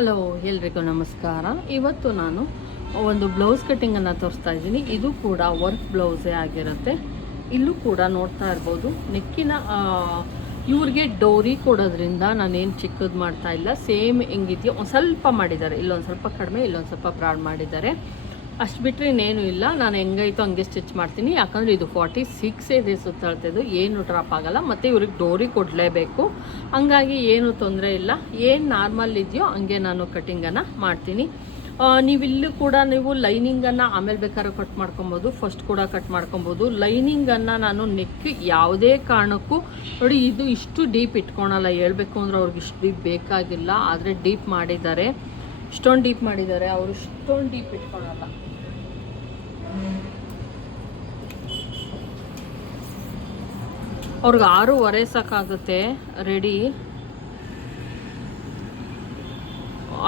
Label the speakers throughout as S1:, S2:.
S1: Hello ಎಲ್ರಿಗೂ ನಮಸ್ಕಾರ. ಇವತ್ತು ನಾನು ಒಂದು ಬ್ಲೌಸ್ ಕಟ್ಟಿಂಗನ್ನು ತೋರಿಸ್ತಾ ಇದ್ದೀನಿ. ಇದು ಕೂಡ ವರ್ಕ್ ಬ್ಲೌಸೇ ಆಗಿರುತ್ತೆ. ಇಲ್ಲೂ ಕೂಡ ನೋಡ್ತಾ ಇರ್ಬೋದು. ನೆಕ್ಕಿನ ಇವ್ರಿಗೆ ಡೋರಿ ಕೊಡೋದ್ರಿಂದ ನಾನೇನು ಚಿಕ್ಕದು ಮಾಡ್ತಾ ಇಲ್ಲ. ಸೇಮ್ ಹೆಂಗಿದೆಯೋ, ಒಂದು ಸ್ವಲ್ಪ ಮಾಡಿದ್ದಾರೆ. ಇಲ್ಲೊಂದು ಸ್ವಲ್ಪ ಕಡಿಮೆ, ಇಲ್ಲೊಂದು ಸ್ವಲ್ಪ ಬ್ರಾಡ್ ಮಾಡಿದ್ದಾರೆ. ಅಷ್ಟು ಬಿಟ್ಟರೆ ಇನ್ನೇನು ಇಲ್ಲ. ನಾನು ಹೆಂಗೈತೋ ಹಂಗೆ ಸ್ಟಿಚ್ ಮಾಡ್ತೀನಿ. ಯಾಕಂದರೆ ಇದು ಫಾರ್ಟಿ ಸಿಕ್ಸ್ ಇದೆ ಸುತ್ತಾಡ್ತಿದ್ದು ಏನು ಡ್ರಾಪ್ ಆಗಲ್ಲ. ಮತ್ತು ಇವ್ರಿಗೆ ಡೋರಿ ಕೊಡಲೇಬೇಕು. ಹಂಗಾಗಿ ಏನು ತೊಂದರೆ ಇಲ್ಲ. ಏನು ನಾರ್ಮಲ್ ಇದೆಯೋ ಹಂಗೆ ನಾನು ಕಟಿಂಗನ್ನು ಮಾಡ್ತೀನಿ. ನೀವಿಲ್ಲೂ ಕೂಡ ನೀವು ಲೈನಿಂಗನ್ನು ಆಮೇಲೆ ಬೇಕಾದ್ರೆ ಕಟ್ ಮಾಡ್ಕೊಬೋದು. ಫಸ್ಟ್ ಕೂಡ ಕಟ್ ಮಾಡ್ಕೊಬೋದು. ಲೈನಿಂಗನ್ನು ನಾನು ನೆಕ್ ಯಾವುದೇ ಕಾರಣಕ್ಕೂ ನೋಡಿ ಇದು ಇಷ್ಟು ಡೀಪ್ ಇಟ್ಕೊಳಲ್ಲ. ಹೇಳಬೇಕು ಅಂದ್ರೆ ಅವ್ರಿಗೆ ಇಷ್ಟು ಡೀಪ್ ಬೇಕಾಗಿಲ್ಲ. ಆದರೆ ಡೀಪ್ ಮಾಡಿದ್ದಾರೆ. ಇಷ್ಟೊಂದು ಡೀಪ್ ಮಾಡಿದ್ದಾರೆ. ಅವರು ಇಷ್ಟೊಂದು ಡೀಪ್ ಇಟ್ಕೊಳಲ್ಲ. ಅವ್ರಿಗೆ ಆರೂವರೆ ಸಾಕಾಗುತ್ತೆ ರೆಡಿ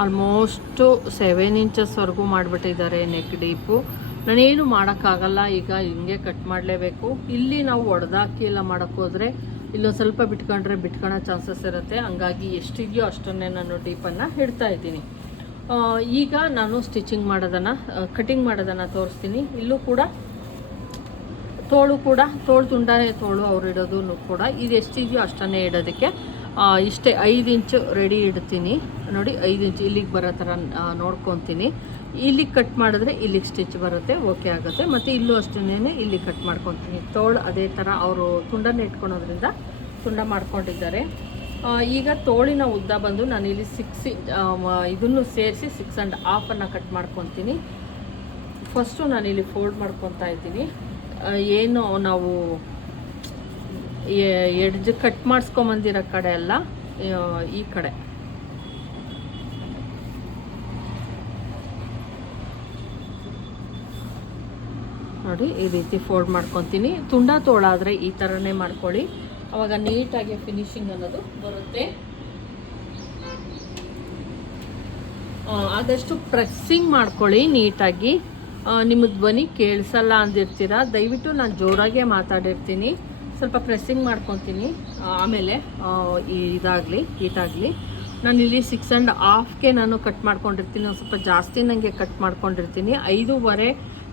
S1: ಆಲ್ಮೋಸ್ಟು ಸೆವೆನ್ ಇಂಚಸ್ವರೆಗೂ ಮಾಡಿಬಿಟ್ಟಿದ್ದಾರೆ ನೆಕ್ ಡೀಪು ನಾನೇನು ಮಾಡೋಕ್ಕಾಗಲ್ಲ, ಈಗ ಹಿಂಗೆ ಕಟ್ ಮಾಡಲೇಬೇಕು. ಇಲ್ಲಿ ನಾವು ಒಡೆದಾಕಿ ಎಲ್ಲ ಮಾಡೋಕ್ಕೆ ಹೋದರೆ ಇಲ್ಲೊಂದು ಸ್ವಲ್ಪ ಬಿಟ್ಕೊಂಡ್ರೆ ಬಿಟ್ಕೊಳ್ಳೋ ಚಾನ್ಸಸ್ ಇರುತ್ತೆ. ಹಂಗಾಗಿ ಎಷ್ಟಿದೆಯೋ ಅಷ್ಟನ್ನೇ ನಾನು ಡೀಪನ್ನು ಇಡ್ತಾ ಇದ್ದೀನಿ. ಈಗ ನಾನು ಸ್ಟಿಚಿಂಗ್ ಮಾಡೋದನ್ನು ಕಟಿಂಗ್ ಮಾಡೋದನ್ನು ತೋರಿಸ್ತೀನಿ. ಇಲ್ಲೂ ಕೂಡ ತೋಳು ಕೂಡ, ತೋಳು ತುಂಡನೇ ತೋಳು ಅವ್ರು ಇಡೋದು ಕೂಡ ಇದು ಎಷ್ಟಿದೆಯೋ ಅಷ್ಟನ್ನೇ ಇಡೋದಕ್ಕೆ ಇಷ್ಟೇ ಐದು ಇಂಚು ರೆಡಿ ಇಡ್ತೀನಿ. ನೋಡಿ, ಐದು ಇಂಚು ಇಲ್ಲಿಗೆ ಬರೋ ಥರ ನೋಡ್ಕೊತೀನಿ. ಇಲ್ಲಿಗೆ ಕಟ್ ಮಾಡಿದ್ರೆ ಇಲ್ಲಿಗೆ ಸ್ಟಿಚ್ ಬರುತ್ತೆ ಓಕೆ ಆಗುತ್ತೆ. ಮತ್ತು ಇಲ್ಲೂ ಅಷ್ಟೇ ಇಲ್ಲಿ ಕಟ್ ಮಾಡ್ಕೊತೀನಿ. ತೋಳು ಅದೇ ಥರ, ಅವರು ತುಂಡನ್ನು ಇಟ್ಕೊಳೋದ್ರಿಂದ ತುಂಡ ಮಾಡ್ಕೊಂಡಿದ್ದಾರೆ. ಈಗ ತೋಳಿನ ಉದ್ದ ಬಂದು ನಾನು ಇಲ್ಲಿ ಸಿಕ್ಸ್ ಇದನ್ನು ಸೇರಿಸಿ ಸಿಕ್ಸ್ ಆ್ಯಂಡ್ ಹಾಫನ್ನು ಕಟ್ ಮಾಡ್ಕೊತೀನಿ. ಫಸ್ಟು ಇಲ್ಲಿ ಫೋಲ್ಡ್ ಮಾಡ್ಕೊತಾ ಇದ್ದೀನಿ. ಏನು ನಾವು ಎಡ್ಜ್ ಕಟ್ ಮಾಡಿಸ್ಕೊಂಬಂದಿರೋ ಕಡೆ ಎಲ್ಲ ಈ ಕಡೆ. ನೋಡಿ, ಈ ರೀತಿ ಫೋಲ್ಡ್ ಮಾಡ್ಕೊತೀನಿ. ತುಂಡ ತೋಳಾದರೆ ಈ ಥರನೇ ಮಾಡ್ಕೊಳ್ಳಿ. ಅವಾಗ ನೀಟಾಗಿ ಫಿನಿಶಿಂಗ್ ಅನ್ನೋದು ಬರುತ್ತೆ. ಆದಷ್ಟು ಪ್ರೆಸ್ಸಿಂಗ್ ಮಾಡ್ಕೊಳ್ಳಿ ನೀಟಾಗಿ. ನಿಮ್ಮ ಧ್ವನಿ ಕೇಳಿಸಲ್ಲ ಅಂದಿರ್ತೀರ? ದಯವಿಟ್ಟು ನಾನು ಜೋರಾಗೆ ಮಾತಾಡಿರ್ತೀನಿ. ಸ್ವಲ್ಪ ಪ್ರೆಸ್ಸಿಂಗ್ ಮಾಡ್ಕೊತೀನಿ. ಆಮೇಲೆ ಇದಾಗಲಿ ಹೀಟಾಗಲಿ ನಾನು ಇಲ್ಲಿ ಸಿಕ್ಸ್ ಆ್ಯಂಡ್ ಹಾಫ್ಗೆ ನಾನು ಕಟ್ ಮಾಡ್ಕೊಂಡಿರ್ತೀನಿ. ಒಂದು ಸ್ವಲ್ಪ ಜಾಸ್ತಿ ನನಗೆ ಕಟ್ ಮಾಡ್ಕೊಂಡಿರ್ತೀನಿ. ಐದೂವರೆ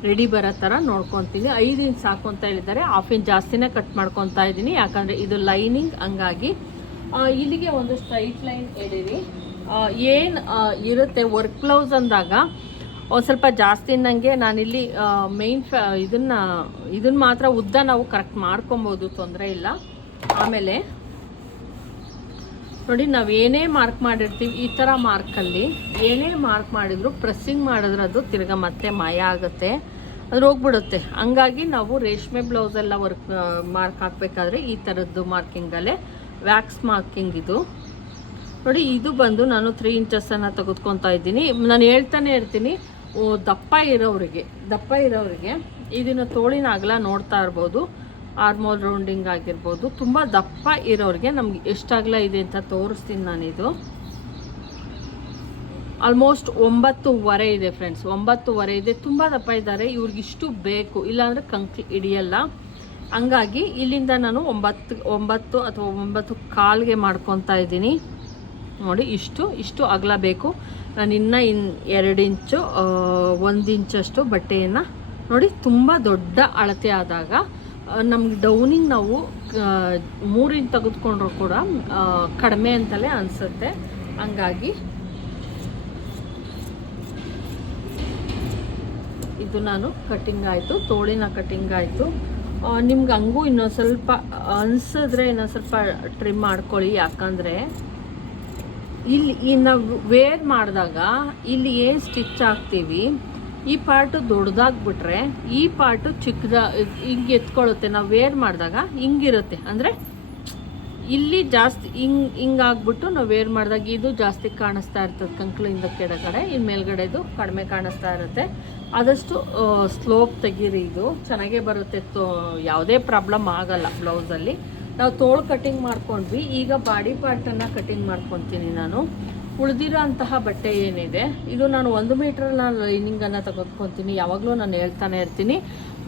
S1: ರೆಡಿ ಬರೋ ಥರ ನೋಡ್ಕೊತೀನಿ. ಐದು ಇಂಚ್ ಸಾಕು ಅಂತ ಹೇಳಿದ್ದಾರೆ ಹಾಫ್ ಇಂಚ್ ಜಾಸ್ತಿನೇ ಕಟ್ ಮಾಡ್ಕೊತಾ ಇದ್ದೀನಿ. ಯಾಕಂದರೆ ಇದು ಲೈನಿಂಗ್ ಹಂಗಾಗಿ ಇಲ್ಲಿಗೆ ಒಂದು ಸ್ಟ್ರೈಟ್ ಲೈನ್ ಎಡೀರಿ ಏನು ಇರುತ್ತೆ ವರ್ಕ್ ಬ್ಲೌಸ್ ಅಂದಾಗ, ಒಂದು ಸ್ವಲ್ಪ ಜಾಸ್ತಿ ನನಗೆ ನಾನಿಲ್ಲಿ ಮೇಯ್ನ್ ಫ್ಯಾ ಇದನ್ನು ಇದನ್ನು ಮಾತ್ರ ಉದ್ದ ನಾವು ಕರೆಕ್ಟ್ ಮಾಡ್ಕೊಬೋದು ತೊಂದರೆ ಇಲ್ಲ. ಆಮೇಲೆ ನೋಡಿ, ನಾವು ಏನೇ ಮಾರ್ಕ್ ಮಾಡಿರ್ತೀವಿ, ಈ ಥರ ಮಾರ್ಕಲ್ಲಿ ಏನೇ ಮಾರ್ಕ್ ಮಾಡಿದ್ರು ಪ್ರೆಸ್ಸಿಂಗ್ ಮಾಡಿದ್ರೆ ಅದು ತಿರ್ಗ ಮತ್ತೆ ಮಾಯ ಆಗುತ್ತೆ. ಅದು ಹೋಗ್ಬಿಡುತ್ತೆ. ಹಂಗಾಗಿ ನಾವು ರೇಷ್ಮೆ ಬ್ಲೌಸೆಲ್ಲ ವರ್ಕ್ ಮಾರ್ಕ್ ಹಾಕಬೇಕಾದ್ರೆ ಈ ಥರದ್ದು ಮಾರ್ಕಿಂಗಲ್ಲೇ ವ್ಯಾಕ್ಸ್ ಮಾರ್ಕಿಂಗ್ ಇದು. ನೋಡಿ, ಇದು ಬಂದು ನಾನು ತ್ರೀ ಇಂಚಸ್ಸನ್ನು ತೆಗೆದುಕೊತಾ ಇದ್ದೀನಿ. ನಾನು ಹೇಳ್ತಾನೆ ಇರ್ತೀನಿ ದಪ್ಪ ಇರೋರಿಗೆ ದಪ್ಪ ಇರೋರಿಗೆ ಇದನ್ನು ತೋಳಿನ ಅಗಲ ನೋಡ್ತಾ ಇರ್ಬೋದು. ಆರ್ಮೋಲ್ ರೌಂಡಿಂಗ್ ಆಗಿರ್ಬೋದು. ತುಂಬ ದಪ್ಪ ಇರೋರಿಗೆ ನಮ್ಗೆ ಎಷ್ಟು ಅಗಲ ಇದೆ ಅಂತ ತೋರಿಸ್ತೀನಿ ನಾನಿದು. ಆಲ್ಮೋಸ್ಟ್ ಒಂಬತ್ತುವರೆ ಇದೆ ಫ್ರೆಂಡ್ಸ್ ಒಂಬತ್ತುವರೆ ಇದೆ. ತುಂಬ ದಪ್ಪ ಇದ್ದಾರೆ. ಇವ್ರಿಗೆ ಇಷ್ಟು ಬೇಕು. ಇಲ್ಲಾಂದರೆ ಕಂಕಿ ಹಿಡಿಯಲ್ಲ. ಹಂಗಾಗಿ ಇಲ್ಲಿಂದ ನಾನು ಒಂಬತ್ತು ಒಂಬತ್ತು ಅಥವಾ ಒಂಬತ್ತು ಕಾಲ್ಗೆ ಮಾಡ್ಕೊತಾ ಇದ್ದೀನಿ. ನೋಡಿ, ಇಷ್ಟು ಇಷ್ಟು ಅಗಲ ಬೇಕು. ನಾನು ಇನ್ನೂ ಇನ್ ಎರಡು ಇಂಚು ಒಂದು ಇಂಚಷ್ಟು ಬಟ್ಟೆಯನ್ನು ನೋಡಿ, ತುಂಬ ದೊಡ್ಡ ಅಳತೆ ಆದಾಗ ನಮ್ಗೆ ಡೌನಿಂಗ್ ನಾವು ಮೂರಿಂದ ಮೂರು ಇಂಚ್ ತೆಗೆದುಕೊಂಡ್ರು ಕೂಡ ಕಡಿಮೆ ಅಂತಲೇ ಅನಿಸುತ್ತೆ. ಹಂಗಾಗಿ, ಇದು ನಾನು ಕಟ್ಟಿಂಗ್ ಆಯಿತು, ತೋಳಿನ ಕಟ್ಟಿಂಗ್ ಆಯಿತು. ನಿಮ್ಗೆ ಹಂಗೂ ಇನ್ನೊಂದು ಸ್ವಲ್ಪ ಅನಿಸಿದ್ರೆ ಇನ್ನೊಂದು ಸ್ವಲ್ಪ ಟ್ರಿಮ್ ಮಾಡ್ಕೊಳ್ಳಿ. ಯಾಕಂದರೆ, ಇಲ್ಲಿ ಈ ನಾವು ವೇರ್ ಮಾಡಿದಾಗ, ಇಲ್ಲಿ ಏನು ಸ್ಟಿಚ್ ಹಾಕ್ತೀವಿ? ಈ ಪಾರ್ಟು ದೊಡ್ಡದಾಗ್ಬಿಟ್ರೆ ಈ ಪಾರ್ಟು ಚಿಕ್ಕದ ಹಿಂಗೆ ಎತ್ಕೊಳ್ಳುತ್ತೆ. ನಾವು ವೇರ್ ಮಾಡಿದಾಗ ಹಿಂಗಿರುತ್ತೆ. ಅಂದರೆ ಇಲ್ಲಿ ಜಾಸ್ತಿ ಹಿಂಗ್ ಹಿಂಗಾಗ್ಬಿಟ್ಟು ನಾವು ವೇರ್ ಮಾಡಿದಾಗ ಇದು ಜಾಸ್ತಿ ಕಾಣಿಸ್ತಾ ಇರ್ತದೆ ಕಂಕ್ಳಿಂದ ಕೆಳಗಡೆ. ಇನ್ನು ಮೇಲ್ಗಡೆದು ಕಡಿಮೆ ಕಾಣಿಸ್ತಾ ಇರುತ್ತೆ. ಆದಷ್ಟು ಸ್ಲೋಪ್ ತೆಗೀರಿ ಇದು. ಚೆನ್ನಾಗೇ ಬರುತ್ತೆ. ತೋ, ಯಾವುದೇ ಪ್ರಾಬ್ಲಮ್ ಆಗಲ್ಲ ಬ್ಲೌಸಲ್ಲಿ. ನಾವು ತೋಳು ಕಟ್ಟಿಂಗ್ ಮಾಡ್ಕೊಂಡ್ವಿ. ಈಗ ಬಾಡಿ ಪಾರ್ಟನ್ನು ಕಟ್ಟಿಂಗ್ ಮಾಡ್ಕೊತೀನಿ ನಾನು. ಉಳಿದಿರೋ ಅಂತಹ ಬಟ್ಟೆ ಏನಿದೆ, ಇದು ನಾನು ಒಂದು ಮೀಟ್ರ್ ನಾನು ಲೈನಿಂಗನ್ನು ತೆಗೆದುಕೊತೀನಿ ಯಾವಾಗಲೂ ನಾನು ಹೇಳ್ತಾನೆ ಇರ್ತೀನಿ,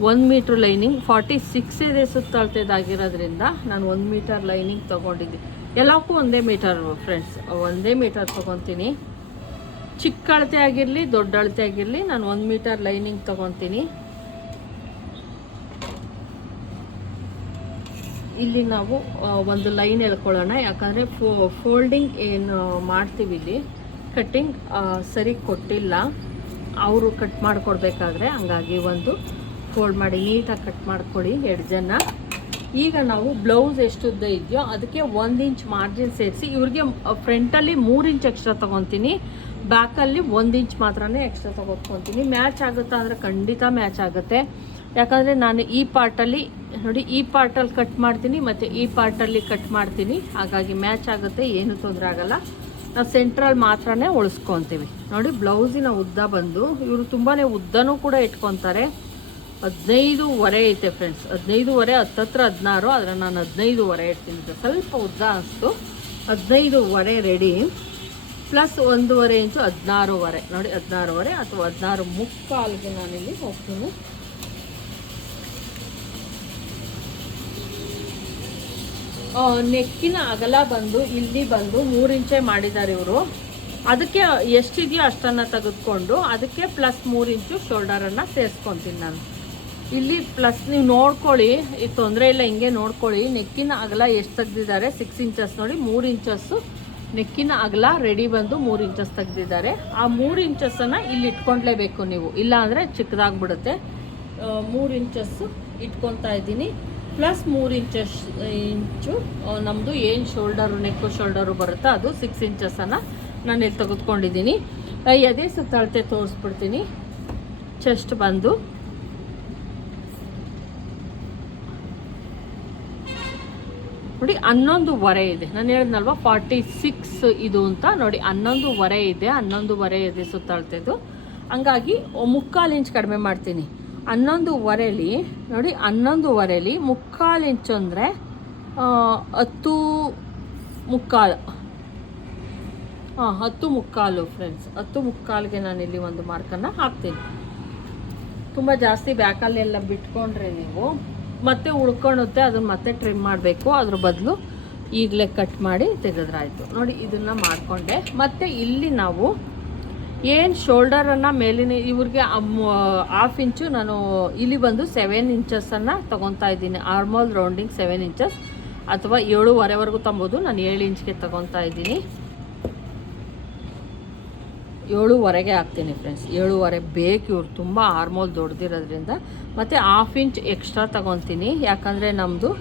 S1: ಒಂದು ಮೀಟ್ರ್ ಲೈನಿಂಗ್ ಫಾರ್ಟಿ ಸಿಕ್ಸ್ ಇದೆ, ಸುತ್ತಳತೆದಾಗಿರೋದ್ರಿಂದ ನಾನು ಒಂದು ಮೀಟರ್ ಲೈನಿಂಗ್ ತೊಗೊಂಡಿದ್ದೀನಿ ಎಲ್ಲಕ್ಕೂ ಒಂದೇ ಮೀಟರ್ ಫ್ರೆಂಡ್ಸ್ ಒಂದೇ ಮೀಟರ್ ತೊಗೊತೀನಿ. ಚಿಕ್ಕ ಅಳತೆ ಆಗಿರಲಿ ದೊಡ್ಡ ಅಳತೆ ಆಗಿರಲಿ, ನಾನು ಒಂದು ಮೀಟರ್ ಲೈನಿಂಗ್ ತಗೊತೀನಿ. ಇಲ್ಲಿ ನಾವು ಒಂದು ಲೈನ್ ಎಳ್ಕೊಳ್ಳೋಣ ಯಾಕಂದರೆ ಫೋಲ್ಡಿಂಗ್ ಏನು ಮಾಡ್ತೀವಿ ಇಲ್ಲಿ, ಕಟ್ಟಿಂಗ್ ಸರಿ ಕೊಟ್ಟಿಲ್ಲ. ಅವರು ಕಟ್ ಮಾಡಿಕೊಡ್ಬೇಕಾದ್ರೆ ಹಂಗಾಗಿ ಒಂದು ಫೋಲ್ಡ್ ಮಾಡಿ, ನೀಟಾಗಿ ಕಟ್ ಮಾಡ್ಕೊಳ್ಳಿ ಎಡ್ಜನ್ನು ಈಗ ನಾವು ಬ್ಲೌಸ್ ಎಷ್ಟುದ್ದ ಇದೆಯೋ ಅದಕ್ಕೆ ಒಂದು ಇಂಚ್ ಮಾರ್ಜಿನ್ ಸೇರಿಸಿ, ಇವ್ರಿಗೆ ಫ್ರಂಟಲ್ಲಿ ಮೂರು ಇಂಚ್ ಎಕ್ಸ್ಟ್ರಾ ತೊಗೊತೀನಿ, ಬ್ಯಾಕಲ್ಲಿ ಒಂದು ಇಂಚ್ ಮಾತ್ರನೇ ಎಕ್ಸ್ಟ್ರಾ ತೊಗೊತ್ಕೊತೀನಿ. ಮ್ಯಾಚ್ ಆಗುತ್ತಾ ಅಂದರೆ ಖಂಡಿತ ಮ್ಯಾಚ್ ಆಗುತ್ತೆ. ಯಾಕಂದರೆ ನಾನು ಈ ಪಾರ್ಟಲ್ಲಿ, ನೋಡಿ, ಈ ಪಾರ್ಟಲ್ಲಿ ಕಟ್ ಮಾಡ್ತೀನಿ, ಮತ್ತು ಈ ಪಾರ್ಟಲ್ಲಿ ಕಟ್ ಮಾಡ್ತೀನಿ. ಹಾಗಾಗಿ ಮ್ಯಾಚ್ ಆಗುತ್ತೆ, ಏನು ತೊಂದರೆ ಆಗಲ್ಲ. ನಾವು ಸೆಂಟ್ರಲ್ಲಿ ಮಾತ್ರನೇ ಉಳಿಸ್ಕೊತೀವಿ. ನೋಡಿ ಬ್ಲೌಸಿನ ಉದ್ದ ಬಂದು, ಇವರು ತುಂಬಾ ಉದ್ದನೂ ಕೂಡ ಇಟ್ಕೊತಾರೆ. ಹದಿನೈದುವರೆ ಐತೆ ಫ್ರೆಂಡ್ಸ್ ಹದಿನೈದುವರೆ, ಹತ್ತತ್ರ ಹದಿನಾರು, ಆದರೆ ನಾನು ಹದಿನೈದುವರೆ ಇಡ್ತೀನಿ ಸ್ವಲ್ಪ ಉದ್ದ ಅನಿಸ್ತು. ಹದಿನೈದುವರೆ ರೆಡಿ ಪ್ಲಸ್ ಒಂದೂವರೆ ಇಂಚು ಹದಿನಾರೂವರೆ. ನೋಡಿ, ಹದಿನಾರೂವರೆ ಅಥವಾ ಹದಿನಾರು ಮುಕ್ಕಾಲಿಗೆ ನಾನಿಲ್ಲಿ ಹೋಗ್ತೀನಿ. ನೆಕ್ಕಿನ ಅಗಲ ಬಂದು, ಇಲ್ಲಿ ಬಂದು ಮೂರು ಇಂಚೆ ಮಾಡಿದ್ದಾರೆ ಇವರು. ಅದಕ್ಕೆ ಎಷ್ಟಿದೆಯೋ ಅಷ್ಟನ್ನು ತೆಗೆದುಕೊಂಡು ಅದಕ್ಕೆ ಪ್ಲಸ್ ಮೂರು ಇಂಚು ಶೋಲ್ಡರನ್ನು ಸೇರಿಸ್ಕೊತೀನಿ ನಾನು. ಇಲ್ಲಿ ಪ್ಲಸ್ ನೀವು ನೋಡ್ಕೊಳ್ಳಿ, ಈ ತೊಂದರೆ ಇಲ್ಲ, ಹಿಂಗೆ ನೋಡ್ಕೊಳ್ಳಿ. ನೆಕ್ಕಿನ ಅಗಲ ಎಷ್ಟು ತೆಗ್ದಿದ್ದಾರೆ? ಸಿಕ್ಸ್ ಇಂಚಸ್ ನೋಡಿ, ಮೂರು ಇಂಚಸ್ಸು ನೆಕ್ಕಿನ ಅಗಲ ರೆಡಿ ಬಂದು ಮೂರು ಇಂಚಸ್ ತೆಗ್ದಿದ್ದಾರೆ. ಆ ಮೂರು ಇಂಚಸ್ಸನ್ನು ಇಲ್ಲಿ ಇಟ್ಕೊಂಡ್ಲೇಬೇಕು ನೀವು. ಇಲ್ಲ ಅಂದರೆ ಚಿಕ್ಕದಾಗ್ಬಿಡುತ್ತೆ ಮೂರು ಇಂಚಸ್ಸು ಇಟ್ಕೊತಾ ಇದ್ದೀನಿ. ಪ್ಲಸ್ ಮೂರು ಇಂಚಸ್ ಇಂಚು ನಮ್ಮದು ಏನು ಶೋಲ್ಡರು ನೆಕ್ಕು ಶೋಲ್ಡರು ಬರುತ್ತೋ ಅದು ಸಿಕ್ಸ್ ಇಂಚಸನ್ನು ನಾನು ಇಲ್ಲಿ ತೆಗೆದುಕೊಂಡಿದ್ದೀನಿ. ಎದೆ ಸುತ್ತಳತೆ ತೋರಿಸ್ಬಿಡ್ತೀನಿ. ಚೆಸ್ಟ್ ಬಂದು. ನೋಡಿ, ಹನ್ನೊಂದುವರೆ ಇದೆ. ನಾನು ಹೇಳಿದ್ನಲ್ವ ಫಾರ್ಟಿ ಸಿಕ್ಸ್ ಇದು ಅಂತ. ನೋಡಿ, ಹನ್ನೊಂದುವರೆ ಇದೆ ಹನ್ನೊಂದುವರೆ ಇದೆ ಸುತ್ತಳತೆದು. ಹಂಗಾಗಿ, ಮುಕ್ಕಾಲು ಇಂಚ್ ಕಡಿಮೆ ಮಾಡ್ತೀನಿ. ಹನ್ನೊಂದುವರೆಲಿ, ನೋಡಿ ಹನ್ನೊಂದುವರೆಲಿ ಮುಕ್ಕಾಲು ಇಂಚು ಅಂದರೆ ಹತ್ತು ಮುಕ್ಕಾಲು. ಹಾಂ ಹತ್ತು ಮುಕ್ಕಾಲು ಫ್ರೆಂಡ್ಸ್ ಹತ್ತು ನಾನು ನಾನಿಲ್ಲಿ ಒಂದು ಮಾರ್ಕನ್ನು ಹಾಕ್ತೀನಿ. ತುಂಬ ಜಾಸ್ತಿ ಬ್ಯಾಕಲ್ಲಿ ಎಲ್ಲ ಬಿಟ್ಕೊಂಡ್ರೆ ನೀವು ಮತ್ತೆ ಉಳ್ಕೊಳುತ್ತೆ ಅದನ್ನ ಮತ್ತೆ ಟ್ರಿಮ್ ಮಾಡಬೇಕು. ಅದ್ರ ಬದಲು ಈಗಲೇ ಕಟ್ ಮಾಡಿ ತೆಗೆದ್ರಾಯಿತು. ನೋಡಿ, ಇದನ್ನು ಮಾಡಿಕೊಂಡೆ. ಮತ್ತು ಇಲ್ಲಿ ನಾವು ಏನು ಶೋಲ್ಡರನ್ನು ಮೇಲಿನ ಇವ್ರಿಗೆ ಹಾಫ್ ಇಂಚು ನಾನು ಇಲ್ಲಿ ಬಂದು ಸೆವೆನ್ ಇಂಚಸನ್ನು ತೊಗೊತಾ ಇದ್ದೀನಿ. ಆರ್ಮಲ್ ರೌಂಡಿಂಗ್ ಸೆವೆನ್ ಇಂಚಸ್ ಅಥವಾ ಏಳುವರೆವರೆಗೂ ತಂಬೋದು. ನಾನು ಏಳು ಇಂಚ್ಗೆ ತೊಗೊತಾ ಇದ್ದೀನಿ. ಏಳುವರೆಗೆ ಹಾಕ್ತೀನಿ ಫ್ರೆಂಡ್ಸ್ ಏಳುವರೆ ಬೇಕು ಇವ್ರು. ತುಂಬ ಆರ್ಮೋಲ್ ದೊಡ್ಡದಿರೋದ್ರಿಂದ ಮತ್ತು ಹಾಫ್ ಇಂಚ್ ಎಕ್ಸ್ಟ್ರಾ ತೊಗೊತೀನಿ. ಯಾಕಂದರೆ ನಮ್ಮದು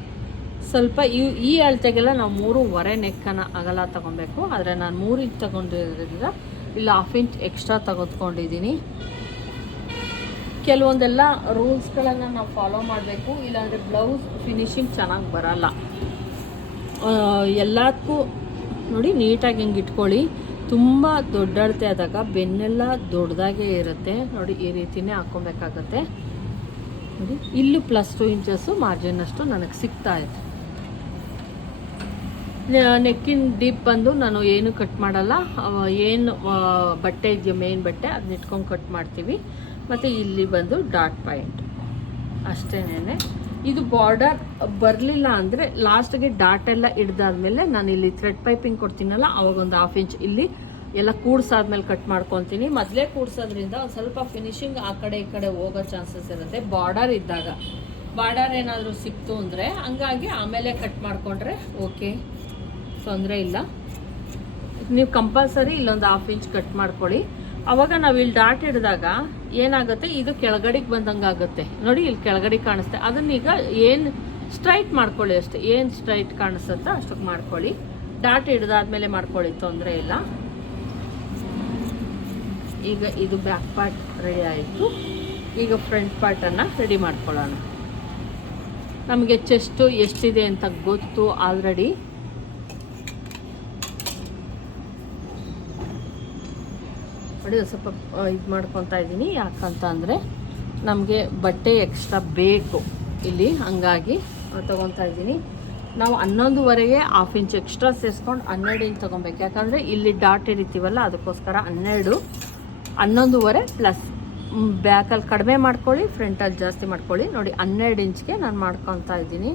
S1: ಸ್ವಲ್ಪ ಈ ಈ ಅಳತೆಗೆಲ್ಲ ನಾವು ಮೂರುವರೆ ನೆಕ್ಕನ ಅಗಲ ತೊಗೊಬೇಕು. ಆದರೆ ನಾನು ಮೂರು ಇಂಚ್ ತಗೊಂಡಿರೋದ್ರಿಂದ ಇಲ್ಲಿ ಹಾಫ್ ಇಂಚ್ ಎಕ್ಸ್ಟ್ರಾ ತೆಗೆದುಕೊಂಡಿದ್ದೀನಿ ಕೆಲವೊಂದೆಲ್ಲ ರೂಲ್ಸ್ಗಳನ್ನು ನಾವು ಫಾಲೋ ಮಾಡಬೇಕು, ಇಲ್ಲಾಂದರೆ ಬ್ಲೌಸ್ ಫಿನಿಶಿಂಗ್ ಚೆನ್ನಾಗಿ ಬರಲ್ಲ. ಎಲ್ಲದಕ್ಕೂ ನೋಡಿ ನೀಟಾಗಿ ಹಿಂಗೆ ಇಟ್ಕೊಳ್ಳಿ. ತುಂಬ ದೊಡ್ಡ ಅಳತೆ ಆದಾಗ ಬೆನ್ನೆಲ್ಲ ದೊಡ್ಡದಾಗೇ ಇರುತ್ತೆ. ನೋಡಿ, ಈ ರೀತಿಯೇ ಹಾಕ್ಕೊಬೇಕಾಗತ್ತೆ. ನೋಡಿ, ಇಲ್ಲೂ ಪ್ಲಸ್ ಟು ಇಂಚಸ್ಸು ಮಾರ್ಜಿನ್ ಅಷ್ಟು ನನಗೆ ಸಿಗ್ತಾ ಇದೆ. ನೆಕ್ಕಿನ ಡೀಪ್ ಬಂದು ನಾನು ಏನು ಕಟ್ ಮಾಡಲ್ಲ. ಏನು ಬಟ್ಟೆ ಇದೆಯೋ ಮೇನ್ ಬಟ್ಟೆ ಅದನ್ನ ಇಟ್ಕೊಂಡು ಕಟ್ ಮಾಡ್ತೀವಿ. ಮತ್ತು ಇಲ್ಲಿ ಬಂದು ಡಾಟ್ ಪಾಯಿಂಟ್ ಅಷ್ಟೇನೆ ಇದು ಬಾರ್ಡರ್ ಬರಲಿಲ್ಲ ಅಂದರೆ ಲಾಸ್ಟ್ಗೆ ಡಾಟ್ ಎಲ್ಲ ಹಿಡ್ದಾದ್ಮೇಲೆ ನಾನು ಇಲ್ಲಿ ಥ್ರೆಡ್ ಪೈಪಿಂಗ್ ಕೊಡ್ತೀನಲ್ಲ, ಅವಾಗ ಒಂದು ಹಾಫ್ ಇಂಚ್ ಇಲ್ಲಿ ಎಲ್ಲ ಕೂಡ್ಸಾದ್ಮೇಲೆ ಕಟ್ ಮಾಡ್ಕೊತೀನಿ. ಮೊದಲೇ ಕೂಡ್ಸೋದ್ರಿಂದ ಒಂದು ಸ್ವಲ್ಪ ಫಿನಿಶಿಂಗ್ ಆ ಕಡೆ ಈ ಕಡೆ ಹೋಗೋ ಚಾನ್ಸಸ್ ಇರುತ್ತೆ. ಬಾರ್ಡರ್ ಇದ್ದಾಗ. ಬಾರ್ಡರ್ ಏನಾದರೂ ಸಿಕ್ತು ಅಂದರೆ ಹಂಗಾಗಿ ಆಮೇಲೆ ಕಟ್ ಮಾಡಿಕೊಂಡ್ರೆ ಓಕೆ ತೊಂದರೆ ಇಲ್ಲ. ನೀವು ಕಂಪಲ್ಸರಿ ಇಲ್ಲೊಂದು ಹಾಫ್ ಇಂಚ್ ಕಟ್ ಮಾಡ್ಕೊಳ್ಳಿ. ಅವಾಗ ನಾವು ಇಲ್ಲಿ ಡಾಟ್ ಹಿಡಿದಾಗ ಏನಾಗುತ್ತೆ? ಇದು ಕೆಳಗಡೆಗೆ ಬಂದಂಗೆ ಆಗುತ್ತೆ. ನೋಡಿ ಇಲ್ಲಿ ಕೆಳಗಡೆ ಕಾಣಿಸುತ್ತೆ ಅದನ್ನೀಗ ಏನು ಸ್ಟ್ರೈಟ್ ಮಾಡ್ಕೊಳ್ಳಿ ಅಷ್ಟೇ. ಏನು ಸ್ಟ್ರೈಟ್ ಕಾಣಿಸುತ್ತೋ ಅಷ್ಟಕ್ಕೆ ಮಾಡ್ಕೊಳ್ಳಿ. ಡಾಟ್ ಹಿಡ್ದಾದ್ಮೇಲೆ ಮಾಡ್ಕೊಳ್ಳಿ, ತೊಂದರೆ ಇಲ್ಲ. ಈಗ ಇದು ಬ್ಯಾಕ್ ಪಾರ್ಟ್ ರೆಡಿ ಆಯಿತು. ಈಗ ಫ್ರಂಟ್ ಪಾರ್ಟನ್ನು ರೆಡಿ ಮಾಡ್ಕೊಳ್ಳೋಣ. ನಮಗೆ ಚೆಸ್ಟು ಎಷ್ಟಿದೆ ಅಂತ ಗೊತ್ತು ಆಲ್ರೆಡಿ ನೋಡಿ ಸ್ವಲ್ಪ ಇದು ಮಾಡ್ಕೊತಾ ಇದ್ದೀನಿ. ಯಾಕಂತ ಅಂದರೆ ನಮಗೆ ಬಟ್ಟೆ ಎಕ್ಸ್ಟ್ರಾ ಬೇಕು. ಇಲ್ಲಿ ಹಂಗಾಗಿ ತೊಗೊತಾ ಇದ್ದೀನಿ. ನಾವು ಹನ್ನೊಂದುವರೆಗೆ ಹಾಫ್ ಇಂಚ್ ಎಕ್ಸ್ಟ್ರಾ ಸೇರಿಸ್ಕೊಂಡು ಹನ್ನೆರಡು ಇಂಚ್ ತೊಗೊಬೇಕು. ಯಾಕಂದರೆ ಇಲ್ಲಿ ಡಾಟ್ ಇರಿತೀವಲ್ಲ ಅದಕ್ಕೋಸ್ಕರ ಹನ್ನೆರಡು. ಹನ್ನೊಂದುವರೆ ಪ್ಲಸ್ ಬ್ಯಾಕಲ್ಲಿ ಕಡಿಮೆ ಮಾಡ್ಕೊಳ್ಳಿ ಫ್ರಂಟಲ್ಲಿ ಜಾಸ್ತಿ ಮಾಡ್ಕೊಳ್ಳಿ. ನೋಡಿ, ಹನ್ನೆರಡು ಇಂಚ್ಗೆ ನಾನು ಮಾಡ್ಕೊತಾ ಇದ್ದೀನಿ.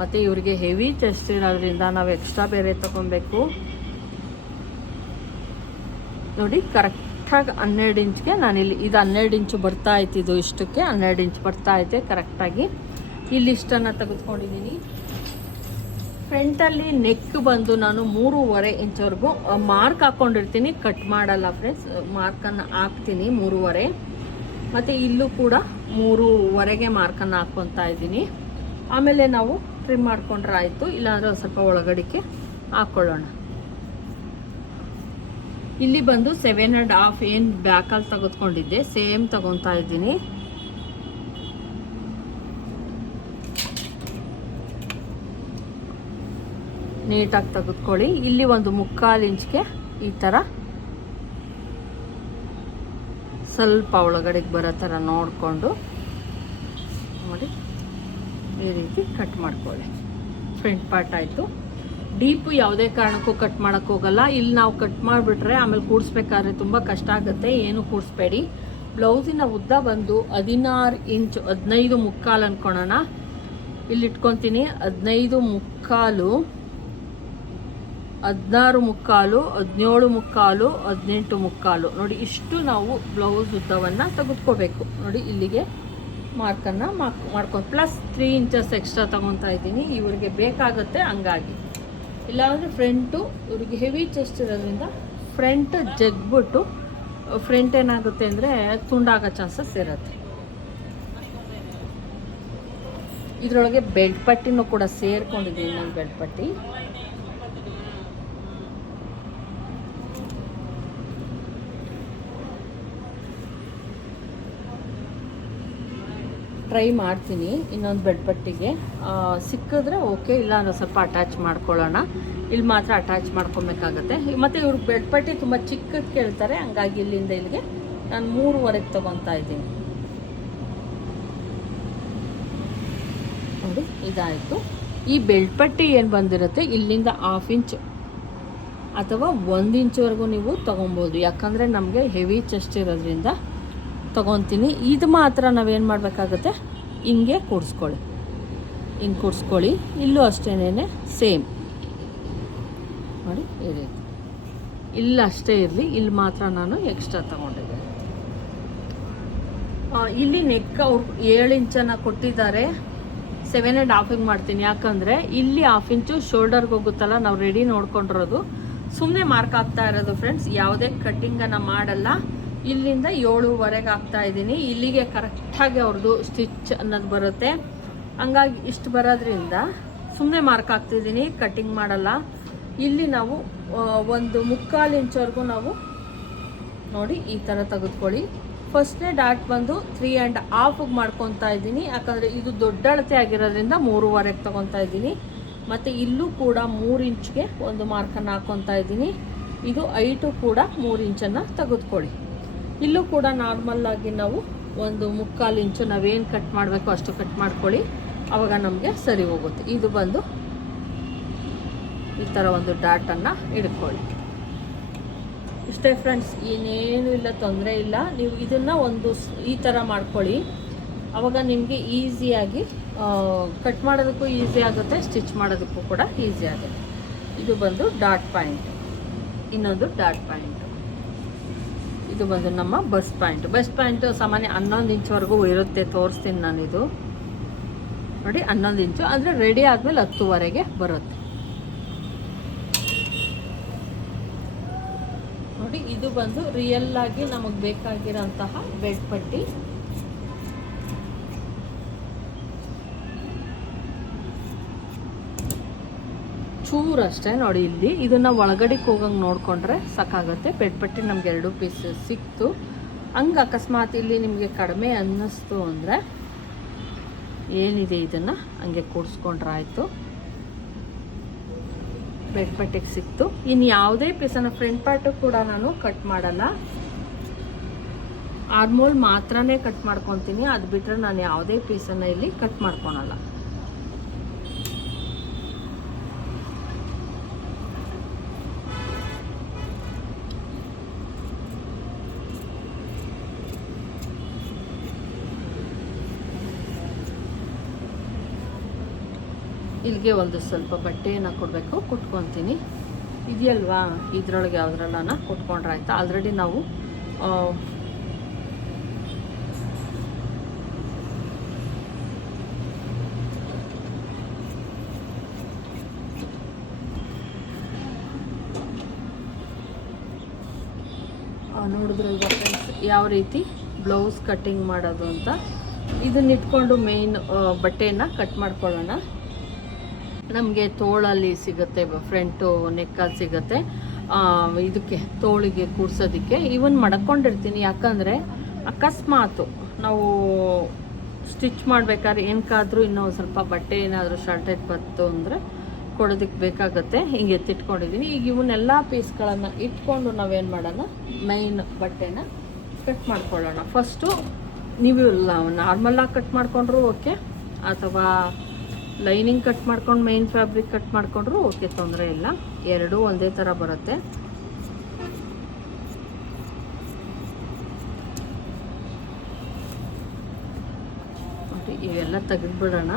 S1: ಮತ್ತು ಇವರಿಗೆ ಹೆವಿ ಚೆಸ್ಟ್ ಇರೋದ್ರಿಂದ ನಾವು ಎಕ್ಸ್ಟ್ರಾ ಬೇರೆ ತೊಗೊಬೇಕು. ನೋಡಿ ಕರೆಕ್ಟಾಗಿ ಹನ್ನೆರಡು ಇಂಚ್ಗೆ ಇಲ್ಲಿ ಇದು ಹನ್ನೆರಡು ಇಂಚು ಬರ್ತಾ ಇತ್ತು ಇಷ್ಟಕ್ಕೆ ಹನ್ನೆರಡು ಇಂಚ್ ಬರ್ತಾ ಐತೆ ಕರೆಕ್ಟಾಗಿ. ಇಲ್ಲಿ ಇಷ್ಟನ್ನು ತೆಗೆದುಕೊಂಡಿದ್ದೀನಿ. ಫ್ರಂಟಲ್ಲಿ ನೆಕ್ ಬಂದು ನಾನು ಮೂರುವರೆ ಇಂಚವರೆಗೂ ಮಾರ್ಕ್ ಹಾಕ್ಕೊಂಡಿರ್ತೀನಿ ಕಟ್ ಮಾಡಲ್ಲ ಫ್ರೆಂಡ್ಸ್, ಮಾರ್ಕನ್ನು ಹಾಕ್ತೀನಿ ಮೂರುವರೆ. ಮತ್ತು ಇಲ್ಲೂ ಕೂಡ ಮೂರುವರೆಗೆ ಮಾರ್ಕನ್ನು ಹಾಕ್ಕೊತಾ ಇದ್ದೀನಿ. ಆಮೇಲೆ ನಾವು ಟ್ರಿಮ್ ಮಾಡ್ಕೊಂಡ್ರೆ ಆಯಿತು, ಇಲ್ಲಾಂದರೆ ಸ್ವಲ್ಪ ಒಳಗಡಿಕೆ ಹಾಕ್ಕೊಳ್ಳೋಣ ಇಲ್ಲಿ ಬಂದು ಸೆವೆನ್ ಆ್ಯಂಡ್ ಹಾಫ್ ಏನು ಬ್ಯಾಕಲ್ಲಿ ತೆಗೆದುಕೊಂಡಿದ್ದೆ ಸೇಮ್ ತಗೊತಾ ಇದ್ದೀನಿ. ನೀಟಾಗಿ ತೆಗೆದುಕೊಳ್ಳಿ. ಇಲ್ಲಿ ಒಂದು ಮುಕ್ಕಾಲು ಇಂಚ್ಗೆ ಈ ಥರ ಸ್ವಲ್ಪ ಒಳಗಡೆಗೆ ಬರೋ ಥರ ನೋಡಿಕೊಂಡು ನೋಡಿ, ಈ ರೀತಿ ಕಟ್ ಮಾಡ್ಕೊಳ್ಳಿ. ಫ್ರಂಟ್ ಪಾರ್ಟ್ ಆಯಿತು. ಡೀಪು ಯಾವುದೇ ಕಾರಣಕ್ಕೂ ಕಟ್ ಮಾಡೋಕ್ಕೆ ಹೋಗಲ್ಲ. ಇಲ್ಲಿ ನಾವು ಕಟ್ ಮಾಡಿಬಿಟ್ರೆ ಆಮೇಲೆ ಕೂಡಿಸ್ಬೇಕಾದ್ರೆ ತುಂಬ ಕಷ್ಟ ಆಗುತ್ತೆ. ಏನು ಕೂಡಿಸ್ಬೇಡಿ. ಬ್ಲೌಸಿನ ಉದ್ದ ಬಂದು ಹದಿನಾರು ಇಂಚ್, ಹದಿನೈದು ಮುಕ್ಕಾಲು ಅಂದ್ಕೊಳೋಣ ಇಲ್ಲಿ ಇಟ್ಕೊತೀನಿ. ಹದಿನೈದು ಮುಕ್ಕಾಲು, ಹದಿನಾರು ಮುಕ್ಕಾಲು, ಹದಿನೇಳು ಮುಕ್ಕಾಲು, ಹದಿನೆಂಟು ಮುಕ್ಕಾಲು. ನೋಡಿ, ಇಷ್ಟು ನಾವು ಬ್ಲೌಸ್ ಉದ್ದವನ್ನು ತೆಗೆದುಕೋಬೇಕು. ನೋಡಿ, ಇಲ್ಲಿಗೆ ಮಾರ್ಕನ್ನು ಮಾರ್ಕ್ ಮಾಡ್ಕೊಂಡು ಪ್ಲಸ್ ತ್ರೀ ಇಂಚಸ್ ಎಕ್ಸ್ಟ್ರಾ ತೊಗೊತಾ ಇದ್ದೀನಿ. ಇವರಿಗೆ ಬೇಕಾಗುತ್ತೆ ಹಂಗಾಗಿ. ಇಲ್ಲಾಂದರೆ ಫ್ರಂಟು ಇವ್ರಿಗೆ ಹೆವಿ ಚೆಸ್ಟ್ ಇರೋದ್ರಿಂದ ಫ್ರಂಟ್ ಜಗ್ಬಿಟ್ಟು ಫ್ರಂಟ್ ಏನಾಗುತ್ತೆ ಅಂದರೆ ತುಂಡಾಗೋ ಚಾನ್ಸಸ್ ಇರುತ್ತೆ. ಇದರೊಳಗೆ ಬೆಡ್ ಪಟ್ಟಿನೂ ಕೂಡ ಸೇರ್ಕೊಂಡಿದ್ದೀನಿ ಬೆಡ್ ಪಟ್ಟಿ. ಟ್ರೈ ಮಾಡ್ತೀನಿ ಇನ್ನೊಂದು ಬೆಡ್ ಪಟ್ಟಿಗೆ. ಸಿಕ್ಕಿದ್ರೆ ಓಕೆ ಇಲ್ಲ ಅನ್ನೋ ಸ್ವಲ್ಪ ಅಟ್ಯಾಚ್ ಮಾಡ್ಕೊಳ್ಳೋಣ. ಇಲ್ಲಿ ಮಾತ್ರ ಅಟ್ಯಾಚ್ ಮಾಡ್ಕೊಬೇಕಾಗತ್ತೆ. ಮತ್ತು ಇವ್ರ ಬೆಡ್ ಪಟ್ಟಿ ತುಂಬ ಚಿಕ್ಕದು ಕೇಳ್ತಾರೆ, ಹಂಗಾಗಿ ಇಲ್ಲಿಂದ ಇಲ್ಲಿಗೆ ನಾನು ಮೂರುವರೆಗೆ ತೊಗೊತಾ ಇದ್ದೀನಿ. ನೋಡಿ, ಇದಾಯಿತು. ಈ ಬೆಲ್ಟ್ ಪಟ್ಟಿ ಏನು ಬಂದಿರುತ್ತೆ, ಇಲ್ಲಿಂದ ಹಾಫ್ ಇಂಚ್ ಅಥವಾ ಒಂದು ಇಂಚ್ವರೆಗೂ ನೀವು ತೊಗೊಬೋದು ಯಾಕಂದರೆ ನಮಗೆ ಹೆವಿ ಚೆಸ್ಟ್ ಇರೋದ್ರಿಂದ ತೊಗೊತೀನಿ. ಇದು ಮಾತ್ರ ನಾವೇನು ಮಾಡಬೇಕಾಗುತ್ತೆ? ಹಿಂಗೆ ಕೂಡಿಸ್ಕೊಳ್ಳಿ. ಹಿಂಗೆ ಕೂಡಿಸ್ಕೊಳ್ಳಿ. ಇಲ್ಲೂ ಅಷ್ಟೇನೇ ಸೇಮ್. ನೋಡಿ ಈ ರೀತಿ ಇಲ್ಲಿ ಅಷ್ಟೇ ಇರಲಿ. ಇಲ್ಲಿ ಮಾತ್ರ ನಾನು ಎಕ್ಸ್ಟ್ರಾ ತೊಗೊಂಡಿದ್ದೀನಿ ಇಲ್ಲಿ ನೆಕ್ ಅವ್ರು ಏಳು ಇಂಚನ್ನು ಕೊಟ್ಟಿದ್ದಾರೆ. ಸೆವೆನ್ ಆ್ಯಂಡ್ ಹಾಫಿಗೆ ಮಾಡ್ತೀನಿ. ಯಾಕಂದರೆ ಇಲ್ಲಿ ಹಾಫ್ ಇಂಚು ಶೋಲ್ಡರ್ಗೆ ಹೋಗುತ್ತಲ್ಲ, ನಾವು ರೆಡಿ ನೋಡ್ಕೊಂಡಿರೋದು. ಸುಮ್ಮನೆ ಮಾರ್ಕ್ ಆಗ್ತಾ ಇರೋದು ಫ್ರೆಂಡ್ಸ್ ಯಾವುದೇ ಕಟ್ಟಿಂಗನ್ನು ಮಾಡಲ್ಲ. ಇಲ್ಲಿಂದ ಏಳುವರೆಗೆ ಹಾಕ್ತಾ ಇದ್ದೀನಿ. ಇಲ್ಲಿಗೆ ಕರೆಕ್ಟಾಗಿ ಅವ್ರದ್ದು ಸ್ಟಿಚ್ ಅನ್ನೋದು ಬರುತ್ತೆ. ಹಂಗಾಗಿ ಇಷ್ಟು ಬರೋದ್ರಿಂದ ಸುಮ್ಮನೆ ಮಾರ್ಕ್ ಹಾಕ್ತಿದ್ದೀನಿ ಕಟ್ಟಿಂಗ್ ಮಾಡಲ್ಲ. ಇಲ್ಲಿ ನಾವು ಒಂದು ಮುಕ್ಕಾಲು ಇಂಚವರೆಗೂ ನಾವು ನೋಡಿ ಈ ಥರ ತೆಗೆದುಕೊಳ್ಳಿ. ಫಸ್ಟ್ನೇ ಡಾಟ್ ಬಂದು ತ್ರೀ ಆ್ಯಂಡ್ ಹಾಫಿಗೆ ಮಾಡ್ಕೊತಾ ಇದ್ದೀನಿ. ಯಾಕಂದರೆ ಇದು ದೊಡ್ಡ ಅಳತೆ ಆಗಿರೋದ್ರಿಂದ ಮೂರುವರೆಗೆ ತೊಗೊತಾ ಇದ್ದೀನಿ. ಮತ್ತು ಇಲ್ಲೂ ಕೂಡ ಮೂರು ಇಂಚ್ಗೆ ಒಂದು ಮಾರ್ಕನ್ನು ಹಾಕ್ಕೊತಾ ಇದ್ದೀನಿ. ಇದು ಐಟು ಕೂಡ ಮೂರು ಇಂಚನ್ನು ತೆಗೆದುಕೊಳ್ಳಿ. ಇಲ್ಲೂ ಕೂಡ ನಾರ್ಮಲ್ಲಾಗಿ ನಾವು ಒಂದು ಮುಕ್ಕಾಲು ಇಂಚು ನಾವೇನು ಕಟ್ ಮಾಡಬೇಕು ಅಷ್ಟು ಕಟ್ ಮಾಡ್ಕೊಳ್ಳಿ. ಆವಾಗ ನಮಗೆ ಸರಿ ಹೋಗುತ್ತೆ. ಇದು ಬಂದು ಈ ಥರ ಒಂದು ಡಾಟನ್ನು ಹಿಡ್ಕೊಳ್ಳಿ. ಇಷ್ಟೇ ಫ್ರೆಂಡ್ಸ್ ಏನೇನು ಇಲ್ಲ, ತೊಂದರೆ ಇಲ್ಲ. ನೀವು ಇದನ್ನು ಒಂದು ಈ ಥರ ಮಾಡ್ಕೊಳ್ಳಿ. ಆವಾಗ ನಿಮಗೆ ಈಸಿಯಾಗಿ ಕಟ್ ಮಾಡೋದಕ್ಕೂ ಈಸಿ ಆಗುತ್ತೆ ಸ್ಟಿಚ್ ಮಾಡೋದಕ್ಕೂ ಕೂಡ ಈಸಿ ಆಗುತ್ತೆ. ಇದು ಬಂದು ಡಾಟ್ ಪಾಯಿಂಟ್ ಇನ್ನೊಂದು ಡಾಟ್ ಪಾಯಿಂಟ್ ಇದು ಬಂದು ನಮ್ಮ ಬಸ್ ಪಾಯಿಂಟ್ ಬಸ್ ಪಾಯಿಂಟ್ ಸಾಮಾನ್ಯ ಹನ್ನೊಂದು ಇಂಚ್ವರೆಗೂ ಇರುತ್ತೆ, ತೋರಿಸ್ತೀನಿ ನಾನಿದು. ನೋಡಿ, ಹನ್ನೊಂದು ಇಂಚು ಅಂದರೆ ರೆಡಿ ಆದಮೇಲೆ ಹತ್ತುವರೆಗೆ ಬರುತ್ತೆ. ನೋಡಿ, ಇದು ಬಂದು ರಿಯಲ್ ಆಗಿ ನಮಗೆ ಬೇಕಾಗಿರೋಂತಹ ಬೆಡ್ ಪಟ್ಟಿ. ಚೂರು ಅಷ್ಟೇ ನೋಡಿ ಇಲ್ಲಿ. ಇದನ್ನ ಒಳಗಡೆಗೆ ಹೋಗಂಗೆ ನೋಡಿಕೊಂಡ್ರೆ ಸಾಕಾಗುತ್ತೆ. ಬೆಡ್ ಪಟ್ಟಿ ನಮ್ಗೆ ಎರಡು ಪೀಸ್ ಸಿಕ್ತು. ಹಂಗೆ ಅಕಸ್ಮಾತ್ ಇಲ್ಲಿ ನಿಮಗೆ ಕಡಿಮೆ ಅನ್ನಿಸ್ತು ಅಂದರೆ ಏನಿದೆ ಇದನ್ನು? ಹಂಗೆ ಕೂಡಿಸ್ಕೊಂಡ್ರೆ ಆಯಿತು ಬೆಡ್ ಪಟ್ಟಿಗೆ ಸಿಕ್ತು. ಇನ್ನು ಯಾವುದೇ ಪೀಸನ್ನು ಫ್ರಂಟ್ ಪಾರ್ಟು ಕೂಡ ನಾನು ಕಟ್ ಮಾಡಲ್ಲ. ಆರ್ಮೋಲ್ ಮಾತ್ರನೇ ಕಟ್ ಮಾಡ್ಕೊತೀನಿ. ಅದು ಬಿಟ್ಟರೆ ನಾನು ಯಾವುದೇ ಪೀಸನ್ನು ಇಲ್ಲಿ ಕಟ್ ಮಾಡ್ಕೊಳಲ್ಲ. ಇಲ್ಲಿಗೆ ಒಂದು ಸ್ವಲ್ಪ ಬಟ್ಟೆಯನ್ನು ಕೊಡಬೇಕು, ಕುಟ್ಕೊತೀನಿ. ಇದೆಯಲ್ವಾ? ಇದ್ರೊಳಗೆ ಯಾವ್ದ್ರಲ್ಲ ಕುಟ್ಕೊಂಡ್ರೆ ಆಯ್ತಾ? ಆಲ್ರೆಡಿ ನಾವು ನೋಡಿದ್ರೆ ಫ್ರೆಂಡ್ಸ್ ಯಾವ ರೀತಿ ಬ್ಲೌಸ್ ಕಟ್ಟಿಂಗ್ ಮಾಡೋದು ಅಂತ? ಇದನ್ನ ಇಟ್ಕೊಂಡು ಮೇಯ್ನ್ ಬಟ್ಟೆಯನ್ನು ಕಟ್ ಮಾಡ್ಕೊಳ್ಳೋಣ. ನಮಗೆ ತೋಳಲ್ಲಿ ಸಿಗುತ್ತೆ ಫ್ರಂಟು ನೆಕ್ಕಲ್ಲಿ ಸಿಗುತ್ತೆ. ಇದಕ್ಕೆ, ತೋಳಿಗೆ ಕೂಡ್ಸೋದಕ್ಕೆ. ಇವನ್ ಮಡ್ಕೊಂಡಿರ್ತೀನಿ, ಯಾಕಂದರೆ ಅಕಸ್ಮಾತು ನಾವು ಸ್ಟಿಚ್ ಮಾಡಬೇಕಾದ್ರೆ ಏನಕ್ಕಾದ್ರೂ ಇನ್ನೂ ಸ್ವಲ್ಪ ಬಟ್ಟೆ ಏನಾದರೂ ಶಾರ್ಟೇಜ್ ಬಂತು ಅಂದರೆ ಕೊಡೋದಕ್ಕೆ ಬೇಕಾಗುತ್ತೆ. ಹಿಂಗೆ ಎತ್ತಿಟ್ಕೊಂಡಿದ್ದೀನಿ ಈಗ ಇವನ್ನೆಲ್ಲ ಪೀಸ್ಗಳನ್ನು ಇಟ್ಕೊಂಡು ನಾವೇನು ಮಾಡೋಣ? ಮೈನ್ ಬಟ್ಟೆನ ಕಟ್ ಮಾಡ್ಕೊಳ್ಳೋಣ. ಫಸ್ಟು ನೀವು ನಾರ್ಮಲಾಗಿ ಕಟ್ ಮಾಡಿಕೊಂಡ್ರೂ ಓಕೆ. ಅಥವಾ ಲೈನಿಂಗ್ ಕಟ್ ಮಾಡ್ಕೊಂಡು ಮೈನ್ ಫ್ಯಾಬ್ರಿಕ್ ಕಟ್ ಮಾಡಿಕೊಂಡ್ರು ಓಕೆ ತೊಂದರೆ ಇಲ್ಲ. ಎರಡೂ ಒಂದೇ ಥರ ಬರುತ್ತೆ. ಇವೆಲ್ಲ ತೆಗೆದ್ಬಿಡೋಣ.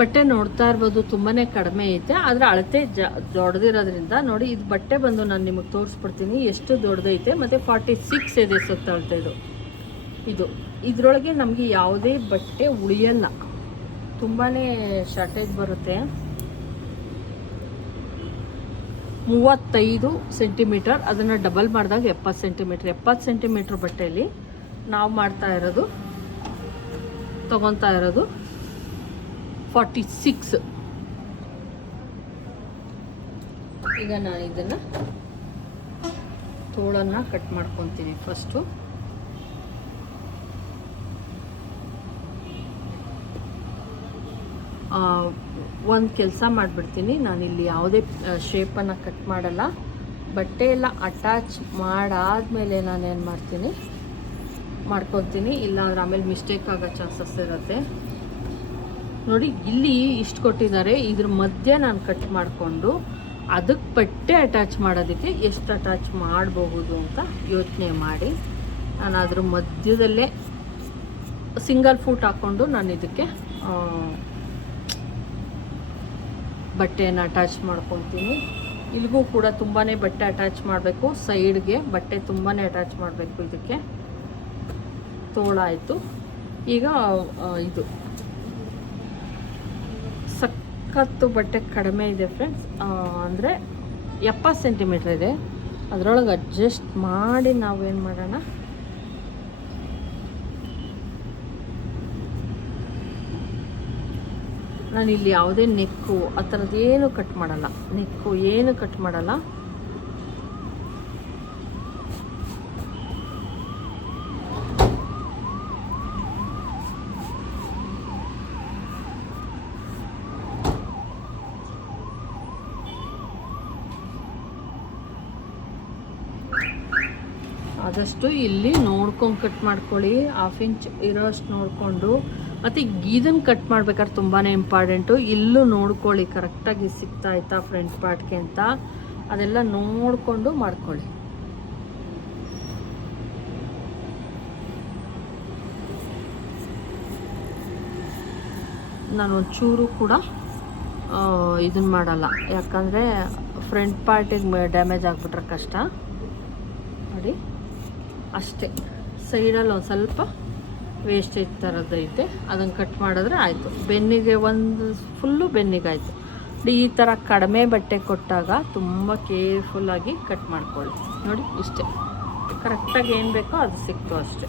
S1: ಬಟ್ಟೆ ನೋಡ್ತಾ ಇರ್ಬೋದು ತುಂಬಾನೇ ಕಡಿಮೆ ಐತೆ, ಆದರೆ ಅಳತೆ ಜ ದೊಡ್ಡದಿರೋದ್ರಿಂದ ನೋಡಿ ಇದು ಬಟ್ಟೆ ಬಂದು ನಾನು ನಿಮಗೆ ತೋರಿಸ್ಬಿಡ್ತೀನಿ. ಎಷ್ಟು ದೊಡ್ಡದೈತೆ, ಮತ್ತು ಫಾರ್ಟಿ ಸಿಕ್ಸ್ ಇದೆ ಸುತ್ತ ಇದು. ಇದು. ಇದರೊಳಗೆ ನಮಗೆ ಯಾವುದೇ ಬಟ್ಟೆ ಉಳಿಯಲ್ಲ. ತುಂಬಾ ಶಾರ್ಟೇಜ್ ಬರುತ್ತೆ. ಮೂವತ್ತೈದು ಸೆಂಟಿಮೀಟರ್ ಅದನ್ನು ಡಬಲ್ ಮಾಡಿದಾಗ ಎಪ್ಪತ್ತು ಸೆಂಟಿಮೀಟ್ರ್ ಎಪ್ಪತ್ತು ಸೆಂಟಿಮೀಟ್ರ್ ಬಟ್ಟೆಯಲ್ಲಿ ನಾವು ಮಾಡ್ತಾ ಇರೋದು, ತಗೊತಾ ಇರೋದು ಫಾರ್ಟಿ ಸಿಕ್ಸ್. ಈಗ ನಾನು ಇದನ್ನು ತೋಳನ್ನು ಕಟ್ ಮಾಡ್ಕೊತೀನಿ ಫಸ್ಟು ಒಂದು ಕೆಲಸ ಮಾಡಿಬಿಡ್ತೀನಿ. ನಾನಿಲ್ಲಿ ಯಾವುದೇ ಶೇಪನ್ನು ಕಟ್ ಮಾಡಲ್ಲ. ಬಟ್ಟೆ ಎಲ್ಲ ಅಟ್ಯಾಚ್ ಮಾಡಾದ್ಮೇಲೆ ನಾನೇನು ಮಾಡ್ತೀನಿ? ಮಾಡ್ಕೊತೀನಿ. ಇಲ್ಲಾಂದ್ರೆ ಆಮೇಲೆ ಮಿಸ್ಟೇಕ್ ಆಗೋ ಚಾನ್ಸಸ್ ಇರುತ್ತೆ. ನೋಡಿ, ಇಲ್ಲಿ ಇಷ್ಟು ಕೊಟ್ಟಿದ್ದಾರೆ. ಇದ್ರ ಮಧ್ಯೆ ನಾನು ಕಟ್ ಮಾಡಿಕೊಂಡು ಅದಕ್ಕೆ ಬಟ್ಟೆ ಅಟ್ಯಾಚ್ ಮಾಡೋದಕ್ಕೆ ಎಷ್ಟು ಅಟ್ಯಾಚ್ ಮಾಡಬಹುದು ಅಂತ ಯೋಚನೆ ಮಾಡಿ. ನಾನು ಅದ್ರ ಮಧ್ಯದಲ್ಲೇ ಸಿಂಗಲ್ ಫೂಟ್ ಹಾಕ್ಕೊಂಡು ನಾನು ಇದಕ್ಕೆ ಬಟ್ಟೆಯನ್ನು ಅಟ್ಯಾಚ್ ಮಾಡ್ಕೊತೀನಿ ಇಲ್ಲಿಗೂ ಕೂಡ ತುಂಬಾ ಬಟ್ಟೆ ಅಟ್ಯಾಚ್ ಮಾಡಬೇಕು. ಸೈಡ್ಗೆ ಬಟ್ಟೆ ತುಂಬಾ ಅಟ್ಯಾಚ್ ಮಾಡಬೇಕು ಇದಕ್ಕೆ. ತೋಳಾಯಿತು. ಈಗ ಇದು. ಸಖತ್ತು ಬಟ್ಟೆ ಕಡಿಮೆ ಇದೆ ಫ್ರೆಂಡ್ಸ್ ಅಂದರೆ ಎಪ್ಪತ್ತು ಸೆಂಟಿಮೀಟ್ರ್ ಇದೆ. ಅದರೊಳಗೆ ಅಡ್ಜಸ್ಟ್ ಮಾಡಿ ಏನು ಮಾಡೋಣ? ನಾನಿಲ್ಲಿ ಯಾವುದೇ ನೆಕ್ಕು ಆ ಥರದ್ದು ಏನು ಕಟ್ ಮಾಡಲ್ಲ. ನೆಕ್ಕು ಏನು ಕಟ್ ಮಾಡಲ್ಲ. ಆದಷ್ಟು ಇಲ್ಲಿ ನೋಡ್ಕೊಂಡು ಕಟ್ ಮಾಡ್ಕೊಳ್ಳಿ. ಹಾಫ್ ಇಂಚ್ ಇರೋಷ್ಟು ನೋಡಿಕೊಂಡು. ಮತ್ತು ಇದನ್ನು ಕಟ್ ಮಾಡ್ಬೇಕಾದ್ರೆ ತುಂಬಾ ಇಂಪಾರ್ಟೆಂಟು ಇಲ್ಲೂ ನೋಡ್ಕೊಳ್ಳಿ ಕರೆಕ್ಟಾಗಿ ಸಿಗ್ತಾ ಆಯ್ತಾ ಫ್ರಂಟ್ ಪಾರ್ಟ್ಗೆ ಅಂತ. ಅದೆಲ್ಲ ನೋಡಿಕೊಂಡು ಮಾಡ್ಕೊಳ್ಳಿ. ನಾನು ಒಂಚೂರು ಕೂಡ ಇದನ್ನ ಮಾಡಲ್ಲ. ಯಾಕಂದರೆ ಫ್ರಂಟ್ ಪಾರ್ಟಿಗೆ ಡ್ಯಾಮೇಜ್ ಆಗಿಬಿಟ್ರೆ ಕಷ್ಟ. ಅಷ್ಟೇ. ಸೈಡಲ್ಲಿ ಒಂದು ಸ್ವಲ್ಪ ವೇಸ್ಟೇಜ್ ಥರದ್ದೈತೆ ಅದನ್ನು ಕಟ್ ಮಾಡಿದ್ರೆ ಆಯಿತು. ಬೆನ್ನಿಗೆ ಒಂದು ಫುಲ್ಲು ಬೆನ್ನಿಗೆ ಆಯಿತು ಈ ಥರ ಕಡಿಮೆ ಬಟ್ಟೆ ಕೊಟ್ಟಾಗ ತುಂಬ ಕೇರ್ಫುಲ್ಲಾಗಿ ಕಟ್ ಮಾಡ್ಕೊಳ್ಳಿ. ನೋಡಿ, ಇಷ್ಟೇ. ಕರೆಕ್ಟಾಗಿ ಏನು ಬೇಕೋ ಅದು ಸಿಕ್ತು ಅಷ್ಟೇ.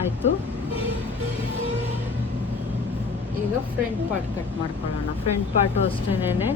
S1: ಆಯಿತು. ಈಗ ಫ್ರಂಟ್ ಪಾರ್ಟ್ ಕಟ್ ಮಾಡ್ಕೊಳ್ಳೋಣ. ಫ್ರಂಟ್ ಪಾರ್ಟು ಅಷ್ಟೇನೆ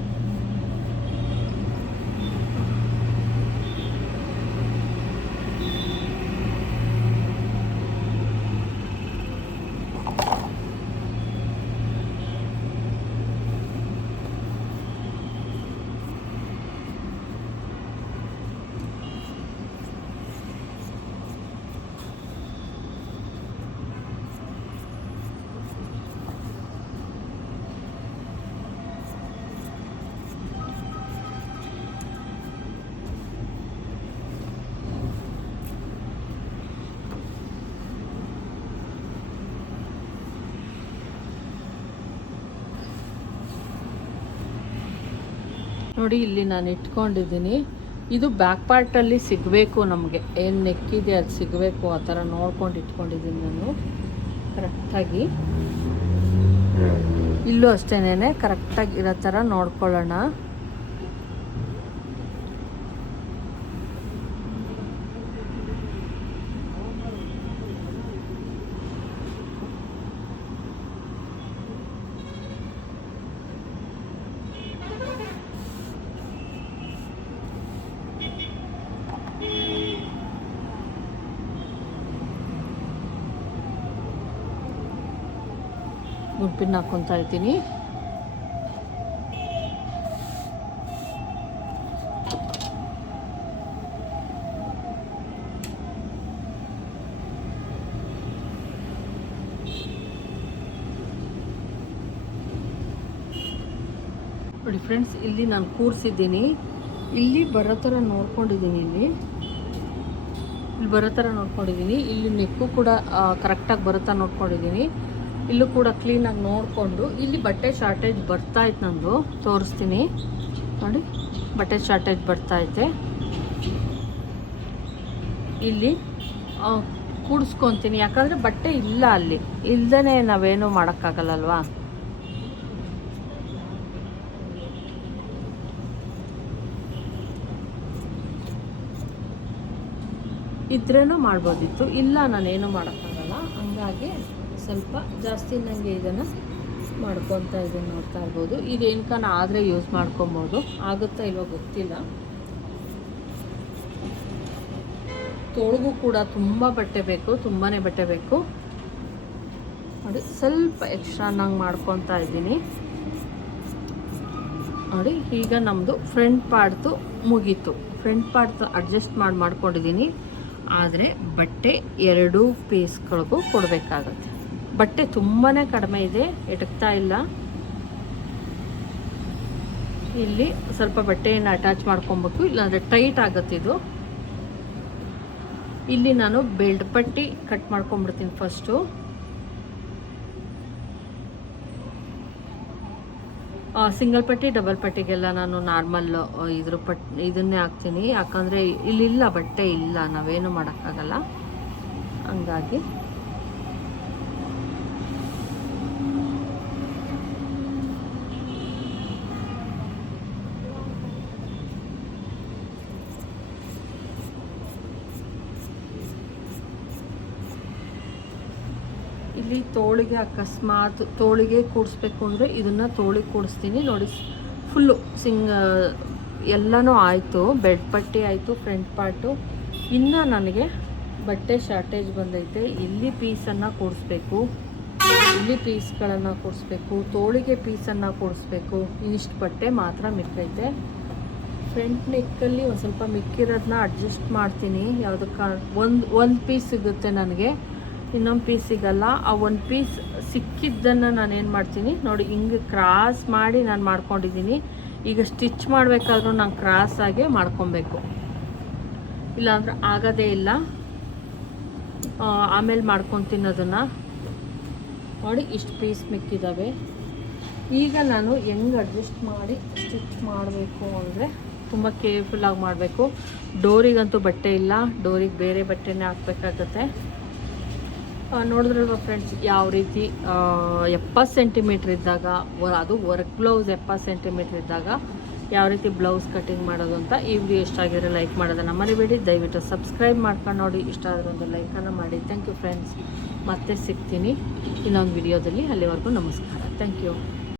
S1: ನೋಡಿ ಇಲ್ಲಿ ನಾನು ಇಟ್ಕೊಂಡಿದ್ದೀನಿ. ಇದು ಬ್ಯಾಕ್ ಪಾರ್ಟಲ್ಲಿ ಸಿಗಬೇಕು ನಮಗೆ. ಏನು ನೆಕ್ಕಿದೆ ಅದು ಸಿಗಬೇಕು ಆ ಥರ ನೋಡ್ಕೊಂಡು ಇಟ್ಕೊಂಡಿದ್ದೀನಿ ನಾನು. ಕರೆಕ್ಟಾಗಿ ಇಲ್ಲೂ ಅಷ್ಟೇನೆ ಕರೆಕ್ಟಾಗಿ ಇರೋ ಥರ ನೋಡ್ಕೊಳ್ಳೋಣ. ಗುಡ್ಪಿನ್ ಹಾಕ್ಕೊತಾ ಇರ್ತೀನಿ. ನೋಡಿ ಫ್ರೆಂಡ್ಸ್ ಇಲ್ಲಿ ನಾನು ಕೂರಿಸಿದ್ದೀನಿ. ಇಲ್ಲಿ ಬರೋ ಥರ ನೋಡ್ಕೊಂಡಿದ್ದೀನಿ ಇಲ್ಲಿ. ಇಲ್ಲಿ ಬರೋ ಥರ ನೋಡ್ಕೊಂಡಿದ್ದೀನಿ. ಇಲ್ಲಿ ನೆಕ್ಕು ಕೂಡ ಕರೆಕ್ಟಾಗಿ ಬರುತ್ತಾ ನೋಡ್ಕೊಂಡಿದ್ದೀನಿ. ಇಲ್ಲೂ ಕೂಡ ಕ್ಲೀನಾಗಿ ನೋಡಿಕೊಂಡು, ಇಲ್ಲಿ ಬಟ್ಟೆ ಶಾರ್ಟೇಜ್ ಬರ್ತಾ ಇತ್ತು ನಂದು, ತೋರಿಸ್ತೀನಿ. ನೋಡಿ, ಬಟ್ಟೆ ಶಾರ್ಟೇಜ್ ಬರ್ತಾ ಐತೆ. ಇಲ್ಲಿ ಕೂಡಿಸ್ಕೊತೀನಿ. ಯಾಕಂದರೆ ಬಟ್ಟೆ ಇಲ್ಲ ಅಲ್ಲಿ. ಇಲ್ದೇ ನಾವೇನು ಮಾಡೋಕ್ಕಾಗಲ್ಲಲ್ವಾ? ಇದ್ರೇನೂ ಮಾಡ್ಬೋದಿತ್ತು. ಇಲ್ಲ, ನಾನೇನು ಮಾಡೋಕ್ಕಾಗಲ್ಲ. ಹಂಗಾಗಿ ಸ್ವಲ್ಪ ಜಾಸ್ತಿ ನನಗೆ ಇದನ್ನು ಮಾಡ್ಕೊತಾ ಇದ್ದೀನಿ ನೋಡ್ತಾ ಇರ್ಬೋದು. ಇದೇನ್ಕಾನ ಆದರೆ ಯೂಸ್ ಮಾಡ್ಕೊಬೋದು. ಆಗುತ್ತಾ ಇಲ್ವೋ ಗೊತ್ತಿಲ್ಲ. ತೋಳಿಗೂ ಕೂಡ ತುಂಬ ಬಟ್ಟೆ ಬೇಕು ತುಂಬಾ ಬಟ್ಟೆ ಬೇಕು. ನೋಡಿ, ಸ್ವಲ್ಪ ಎಕ್ಸ್ಟ್ರಾ ನಂಗೆ ಮಾಡ್ಕೊತಾ ಇದ್ದೀನಿ. ನೋಡಿ, ಈಗ ನಮ್ಮದು ಫ್ರಂಟ್ ಪಾರ್ಟ್ದು ಮುಗೀತು. ಫ್ರಂಟ್ ಪಾರ್ಟ್ ಅಡ್ಜಸ್ಟ್ ಮಾಡಿ ಮಾಡ್ಕೊಂಡಿದ್ದೀನಿ. ಆದರೆ ಬಟ್ಟೆ ಎರಡೂ ಪೀಸ್ಗಳಿಗೂ ಕೊಡಬೇಕಾಗತ್ತೆ. ಬಟ್ಟೆ ತುಂಬಾ ಕಡಿಮೆ ಇದೆ, ಎಟಕ್ತಾ ಇಲ್ಲ. ಇಲ್ಲಿ ಸ್ವಲ್ಪ ಬಟ್ಟೆಯನ್ನು ಅಟ್ಯಾಚ್ ಮಾಡ್ಕೊಬೇಕು, ಇಲ್ಲಾಂದರೆ ಟೈಟ್ ಆಗುತ್ತೆ ಇದು. ಇಲ್ಲಿ ನಾನು ಬೆಲ್ಟ್ ಪಟ್ಟಿ ಕಟ್ ಮಾಡ್ಕೊಂಡ್ಬಿಡ್ತೀನಿ ಫಸ್ಟು ಸಿಂಗಲ್ ಪಟ್ಟಿ ಡಬಲ್ ಪಟ್ಟಿಗೆಲ್ಲ ನಾನು ನಾರ್ಮಲ್ ಇದ್ರ ಪಟ್, ಇದನ್ನೇ ಹಾಕ್ತೀನಿ. ಯಾಕಂದರೆ ಇಲ್ಲಿಲ್ಲ ಬಟ್ಟೆ ಇಲ್ಲ, ನಾವೇನು ಮಾಡೋಕ್ಕಾಗಲ್ಲ. ಹಂಗಾಗಿ ಇಲ್ಲಿ ತೋಳಿಗೆ ಅಕಸ್ಮಾತ್ ತೋಳಿಗೆ ಕೂಡಿಸ್ಬೇಕು ಅಂದರೆ ಇದನ್ನು ತೋಳಿಗೆ ಕೂಡಿಸ್ತೀನಿ. ನೋಡಿ ಫುಲ್ಲು ಸಿಂಗ್ ಎಲ್ಲನೂ ಆಯಿತು. ಬೆಡ್ ಪಟ್ಟಿ ಆಯಿತು ಫ್ರಂಟ್ ಪಾರ್ಟು ಇನ್ನು ನನಗೆ ಬಟ್ಟೆ ಶಾರ್ಟೇಜ್ ಬಂದೈತೆ. ಇಲ್ಲಿ ಪೀಸನ್ನು ಕೂಡಿಸ್ಬೇಕು. ಇಲ್ಲಿ ಪೀಸ್ಗಳನ್ನು ಕೂಡಿಸ್ಬೇಕು. ತೋಳಿಗೆ ಪೀಸನ್ನು ಕೂಡಿಸ್ಬೇಕು. ಇಷ್ಟು ಬಟ್ಟೆ ಮಾತ್ರ ಮಿಕ್ಕೈತೆ. ಫ್ರಂಟ್ ನೆಕ್ಕಲ್ಲಿ ಒಂದು ಸ್ವಲ್ಪ ಮಿಕ್ಕಿರೋದನ್ನ ಅಡ್ಜಸ್ಟ್ ಮಾಡ್ತೀನಿ. ಯಾವುದಕ್ಕೆ ಒಂದು ಒಂದು ಪೀಸ್ ಸಿಗುತ್ತೆ ನನಗೆ. ಇನ್ನೊಂದು ಪೀಸ್ ಸಿಗಲ್ಲ. ಆ ಒಂದು ಪೀಸ್ ಸಿಕ್ಕಿದ್ದನ್ನು ನಾನು ಏನು ಮಾಡ್ತೀನಿ, ನೋಡಿ ಹಿಂಗೆ ಕ್ರಾಸ್ ಮಾಡಿ ನಾನು ಮಾಡ್ಕೊಂಡಿದ್ದೀನಿ ಈಗ ಸ್ಟಿಚ್ ಮಾಡಬೇಕಾದ್ರೂ ನಾನು ಕ್ರಾಸ್ ಆಗಿ ಮಾಡ್ಕೊಬೇಕು. ಇಲ್ಲಾಂದ್ರೆ ಆಗೋದೇ ಇಲ್ಲ. ಆಮೇಲೆ ಮಾಡ್ಕೊತೀನಿ ಅದನ್ನು ನೋಡಿ ಇಷ್ಟು ಪೀಸ್ ಮಿಕ್ಕಿದ್ದಾವೆ ಈಗ ನಾನು ಹೆಂಗೆ ಅಡ್ಜಸ್ಟ್ ಮಾಡಿ ಸ್ಟಿಚ್ ಮಾಡಬೇಕು ಅಂದರೆ ತುಂಬ ಕೇರ್ಫುಲ್ಲಾಗಿ ಮಾಡಬೇಕು. ಡೋರಿಗಂತೂ ಬಟ್ಟೆ ಇಲ್ಲ. ಡೋರಿಗೆ ಬೇರೆ ಬಟ್ಟೆನೇ ಹಾಕ್ಬೇಕಾಗತ್ತೆ. ನೋಡಿದ್ರಲ್ವ ಫ್ರೆಂಡ್ಸ್ ಯಾವ ರೀತಿ ಎಪ್ಪತ್ತು ಸೆಂಟಿಮೀಟ್ರ್ ಇದ್ದಾಗ ಅದು ವರ್ಕ್ ಬ್ಲೌಸ್ ಎಪ್ಪತ್ತು ಸೆಂಟಿಮೀಟ್ರ್ ಇದ್ದಾಗ ಯಾವ ರೀತಿ ಬ್ಲೌಸ್ ಕಟಿಂಗ್ ಮಾಡೋದು ಅಂತ ಈ ವಿಡಿಯೋ ಇಷ್ಟ ಆಗಿರೋ ಲೈಕ್ ಮಾಡೋದನ್ನು ಮರಿಬೇಡಿ. ದಯವಿಟ್ಟು ಸಬ್ಸ್ಕ್ರೈಬ್ ಮಾಡ್ಕೊಂಡು ನೋಡಿ. ಇಷ್ಟ ಆದರೆ ಒಂದು ಲೈಕನ್ನು ಮಾಡಿ. ಥ್ಯಾಂಕ್ ಯು ಫ್ರೆಂಡ್ಸ್ ಮತ್ತೆ ಸಿಗ್ತೀನಿ ಇನ್ನೊಂದು ವಿಡಿಯೋದಲ್ಲಿ ಅಲ್ಲಿವರೆಗೂ ನಮಸ್ಕಾರ. Thank you